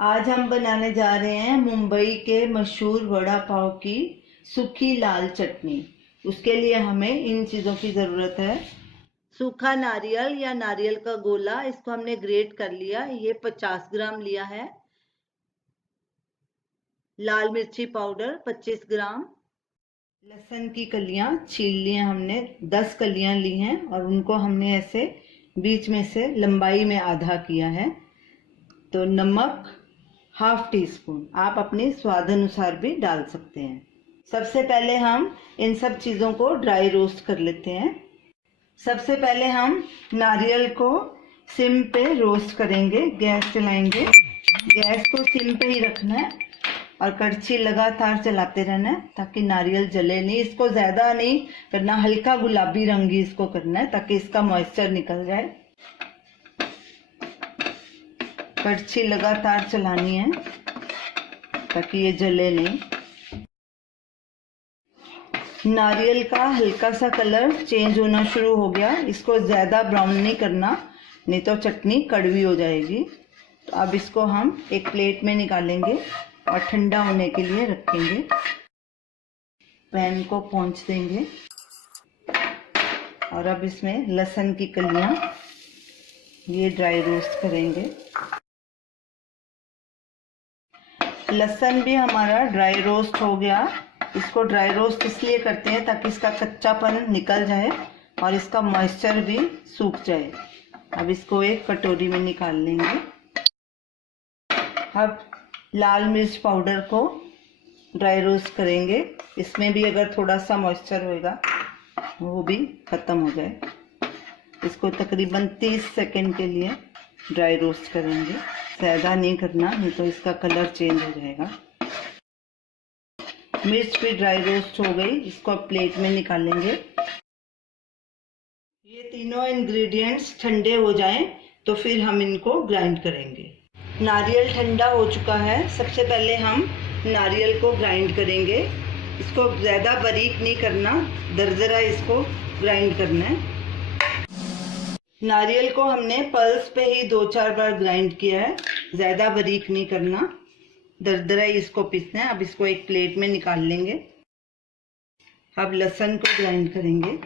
आज हम बनाने जा रहे हैं मुंबई के मशहूर वड़ा पाव की सूखी लाल चटनी। उसके लिए हमें इन चीज़ों की ज़रूरत है। सूखा नारियल या नारियल का गोला, इसको हमने ग्रेट कर लिया, ये 50 ग्राम लिया है। लाल मिर्ची पाउडर 25 ग्राम। लहसुन की कलियां छील ली हैं हमने, 10 कलियां ली हैं और उनको हमने ऐसे बीच में से लंबाई में आधा किया है। तो नमक हाफ टी स्पून, आप अपने स्वाद अनुसार भी डाल सकते हैं। सबसे पहले हम इन सब चीज़ों को ड्राई रोस्ट कर लेते हैं। सबसे पहले हम नारियल को सिम पे रोस्ट करेंगे। गैस चलाएंगे, गैस को सिम पे ही रखना है और कड़छी लगातार चलाते रहना है ताकि नारियल जले नहीं। इसको ज़्यादा नहीं करना, हल्का गुलाबी रंग ही इसको करना है ताकि इसका मॉइस्चर निकल जाए। कड़छी लगातार चलानी है ताकि ये जले नहीं। नारियल का हल्का सा कलर चेंज होना शुरू हो गया, इसको ज़्यादा ब्राउन नहीं करना, नहीं तो चटनी कड़वी हो जाएगी। तो अब इसको हम एक प्लेट में निकालेंगे और ठंडा होने के लिए रखेंगे। पैन को पोंछ देंगे और अब इसमें लहसुन की कलियां ये ड्राई रोस्ट करेंगे। लहसुन भी हमारा ड्राई रोस्ट हो गया। इसको ड्राई रोस्ट इसलिए करते हैं ताकि इसका कच्चापन निकल जाए और इसका मॉइस्चर भी सूख जाए। अब इसको एक कटोरी में निकाल लेंगे। अब लाल मिर्च पाउडर को ड्राई रोस्ट करेंगे, इसमें भी अगर थोड़ा सा मॉइस्चर होगा वो भी ख़त्म हो जाए। इसको तकरीबन 30 सेकंड के लिए ड्राई रोस्ट करेंगे, ज़्यादा नहीं करना नहीं तो इसका कलर चेंज हो जाएगा। मिर्च भी ड्राई रोस्ट हो गई, इसको प्लेट में निकालेंगे। ये तीनों इंग्रेडिएंट्स ठंडे हो जाएं तो फिर हम इनको ग्राइंड करेंगे। नारियल ठंडा हो चुका है। सबसे पहले हम नारियल को ग्राइंड करेंगे। इसको ज़्यादा बारीक नहीं करना, दरदरा इसको ग्राइंड करना है। नारियल को हमने पल्स पे ही 2-4 बार ग्राइंड किया है, ज़्यादा बारीक नहीं करना, दरदरा ही इसको पीसना है। अब इसको एक प्लेट में निकाल लेंगे। अब लहसुन को ग्राइंड करेंगे।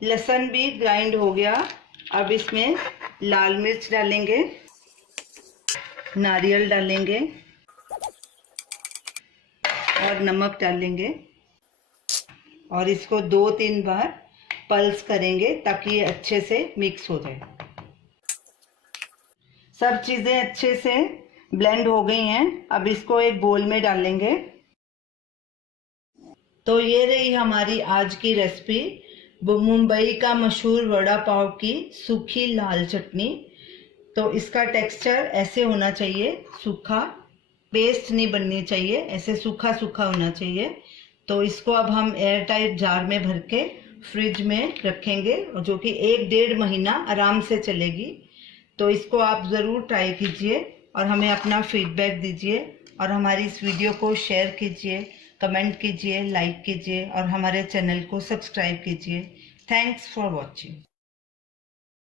लहसुन भी ग्राइंड हो गया। अब इसमें लाल मिर्च डालेंगे, नारियल डालेंगे और नमक डालेंगे और इसको 2-3 बार पल्स करेंगे ताकि ये अच्छे से मिक्स हो जाए। सब चीज़ें अच्छे से ब्लेंड हो गई हैं। अब इसको एक बोल में डालेंगे। तो ये रही हमारी आज की रेसिपी, मुंबई का मशहूर वड़ा पाव की सूखी लाल चटनी। तो इसका टेक्सचर ऐसे होना चाहिए, सूखा, पेस्ट नहीं बननी चाहिए, ऐसे सूखा सूखा होना चाहिए। तो इसको अब हम एयर टाइट जार में भर के फ्रिज में रखेंगे जो कि 1-1.5 महीना आराम से चलेगी। तो इसको आप ज़रूर ट्राई कीजिए और हमें अपना फीडबैक दीजिए और हमारी इस वीडियो को शेयर कीजिए, कमेंट कीजिए, लाइक कीजिए और हमारे चैनल को सब्सक्राइब कीजिए। Thanks for watching.